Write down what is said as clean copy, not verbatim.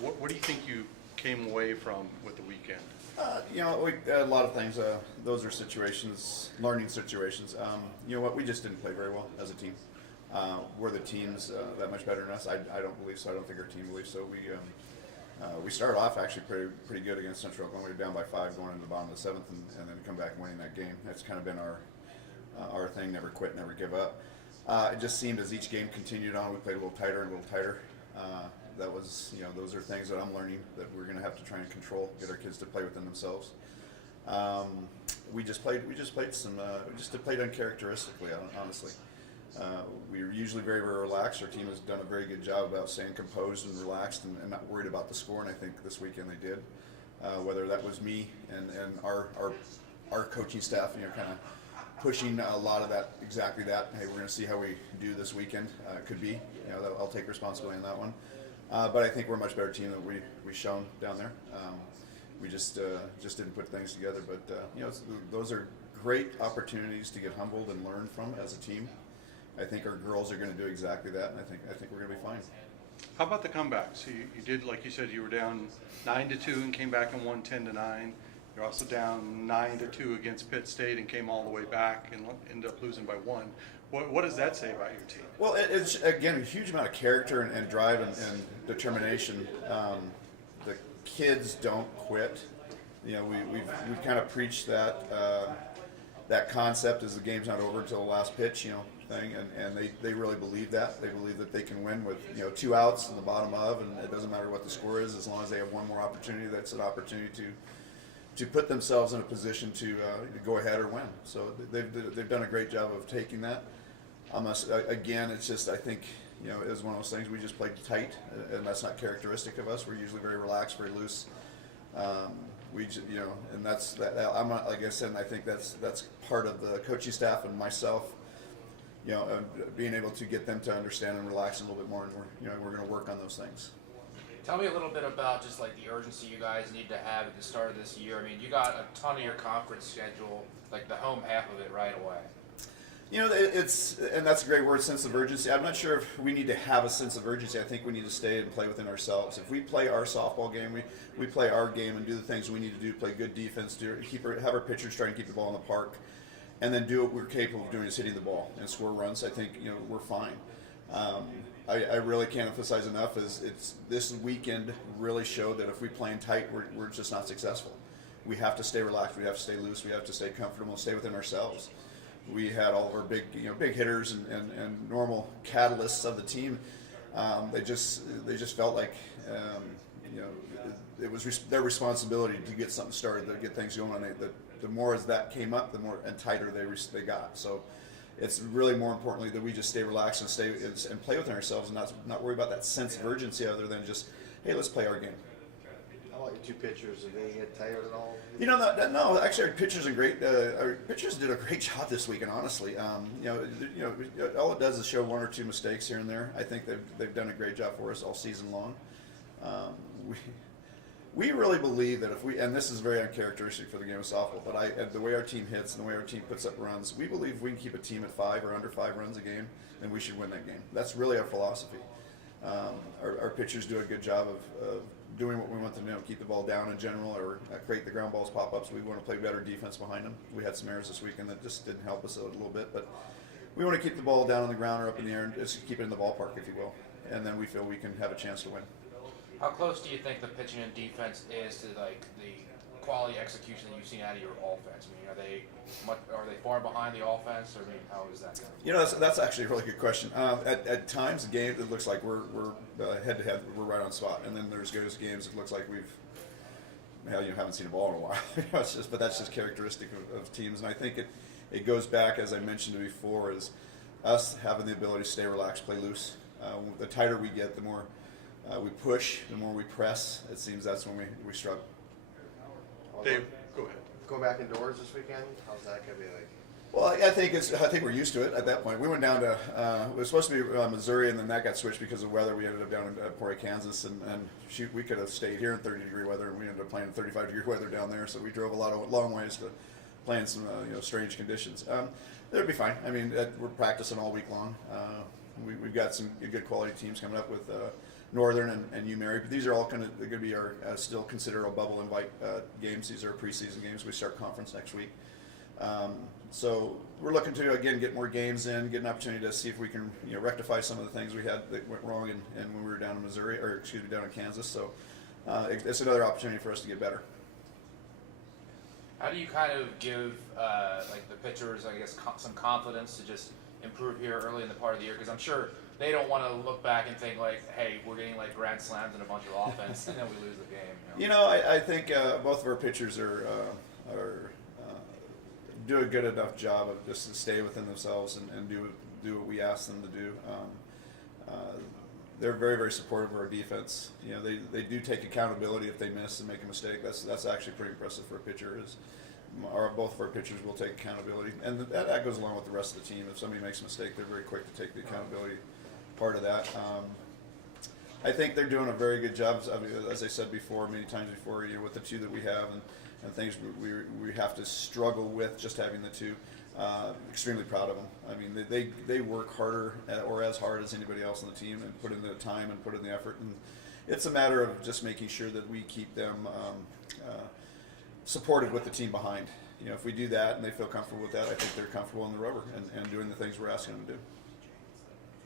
What do you think you came away from with the weekend? We a lot of things. Those are situations, learning situations. You know what? We just didn't play very well as a team. Were the teams that much better than us? I don't believe so. I don't think our team believes so. We started off actually pretty good against Central Oklahoma. We were down by 5 going into the bottom of the 7th, and then come back and winning that game. That's kind of been our thing. Never quit, never give up. It just seemed as each game continued on, we played a little tighter and a little tighter. That was, those are things that I'm learning that we're going to have to try and control, get our kids to play within themselves. We just played uncharacteristically, honestly. We're usually very, very relaxed. Our team has done a very good job about staying composed and relaxed and not worried about the score, and I think this weekend they did. Whether that was me and our coaching staff, kind of pushing a lot of that, exactly that. Hey, we're going to see how we do this weekend. It could be, I'll take responsibility on that one. But I think we're a much better team than we shown down there. We just didn't put things together. But those are great opportunities to get humbled and learn from as a team. I think our girls are going to do exactly that, and I think we're going to be fine. How about the comebacks? You did, like you said, you were down 9-2 and came back and won 10-9. You're also down 9-2 against Pitt State and came all the way back and ended up losing by 1. What does that say about your team? Well, it's again a huge amount of character and drive and determination. The kids don't quit. We've kind of preached that concept as the game's not over until the last pitch, thing, and they really believe that. They believe that they can win with 2 outs in the bottom of, and it doesn't matter what the score is as long as they have one more opportunity. That's an opportunity to put themselves in a position to go ahead or win. So they've done a great job of taking that. Again, it's just, I think, it was one of those things. We just played tight, and that's not characteristic of us. We're usually very relaxed, very loose. And that's that. I'm not, like I said, and I think that's part of the coaching staff and myself. Being able to get them to understand and relax a little bit more, and we're going to work on those things. Tell me a little bit about just like the urgency you guys need to have at the start of this year. I mean, you got a ton of your conference schedule, like the home half of it right away. And that's a great word, sense of urgency. I'm not sure if we need to have a sense of urgency. I think we need to stay and play within ourselves. If we play our softball game, we play our game and do the things we need to do, play good defense, have our pitchers try and keep the ball in the park, and then do what we're capable of doing is hitting the ball and score runs. I think we're fine. I really can't emphasize enough is this weekend really showed that if we play tight, we're just not successful. We have to stay relaxed. We have to stay loose. We have to stay comfortable and stay within ourselves. We had all of our big hitters and normal catalysts of the team. They just felt like it was their responsibility to get something started, to get things going. And the more as that came up, the more and tighter they got. So it's really more importantly that we just stay relaxed and play within ourselves and not worry about that sense of urgency other than just, hey, let's play our game. How about your 2 pitchers? Did they get tired at all? No. Actually, our pitchers our pitchers did a great job this weekend. Honestly, all it does is show 1 or 2 mistakes here and there. I think they've done a great job for us all season long. We really believe that and this is very uncharacteristic for the game of softball, but the way our team hits and the way our team puts up runs, we believe if we can keep a team at 5 or under 5 runs a game, then we should win that game. That's really our philosophy. Our pitchers do a good job of doing what we want them to do, keep the ball down in general or create the ground balls pop-ups. We want to play better defense behind them. We had some errors this weekend that just didn't help us a little bit, but we want to keep the ball down on the ground or up in the air and just keep it in the ballpark, if you will, and then we feel we can have a chance to win. How close do you think the pitching and defense is to like the quality execution that you've seen out of your offense? I mean, are they far behind the offense? Or how is that going? That's actually a really good question. At times, the game it looks like we're head to head, we're right on spot, and then there's those games it looks like haven't seen a ball in a while. But that's just characteristic of teams, and I think it goes back, as I mentioned before, is us having the ability to stay relaxed, play loose. The tighter we get, the more we push, the more we press. It seems that's when we struggle. Dave, go ahead. Go back indoors this weekend? How's that going to be like? Well, I think we're used to it at that point. We went down to it was supposed to be Missouri, and then that got switched because of weather. We ended up down in Port Kansas, and shoot, we could have stayed here in 30-degree weather, and we ended up playing in 35-degree weather down there. So we drove a long ways to play in some strange conditions. It'll be fine. I mean, we're practicing all week long. We've got some good quality teams coming up with Northern and UMary. But these are all going to be our still considered our bubble invite games. These are preseason games. We start conference next week. So we're looking to again get more games in, get an opportunity to see if we can rectify some of the things we had that went wrong in when we were down in Missouri, or excuse me, down in Kansas. So it's another opportunity for us to get better. How do you kind of give like the pitchers, I guess, some confidence to just improve here early in the part of the year? Because I'm sure they don't want to look back and think like, hey, we're getting like grand slams and a bunch of offense, and then we lose the game. I think both of our pitchers are do a good enough job of just to stay within themselves and do what we ask them to do. They're very, very supportive of our defense. They do take accountability if they miss and make a mistake. That's actually pretty impressive for a pitcher. Both of our pitchers will take accountability, and that goes along with the rest of the team. If somebody makes a mistake, they're very quick to take the accountability part of that. I think they're doing a very good job. As I said before, many times before, with the two that we have and things we have to struggle with just having the two. Extremely proud of them. I mean, they work harder or as hard as anybody else on the team and put in the time and put in the effort. And it's a matter of just making sure that we keep them supported with the team behind. If we do that and they feel comfortable with that, I think they're comfortable in the rubber and doing the things we're asking them to do.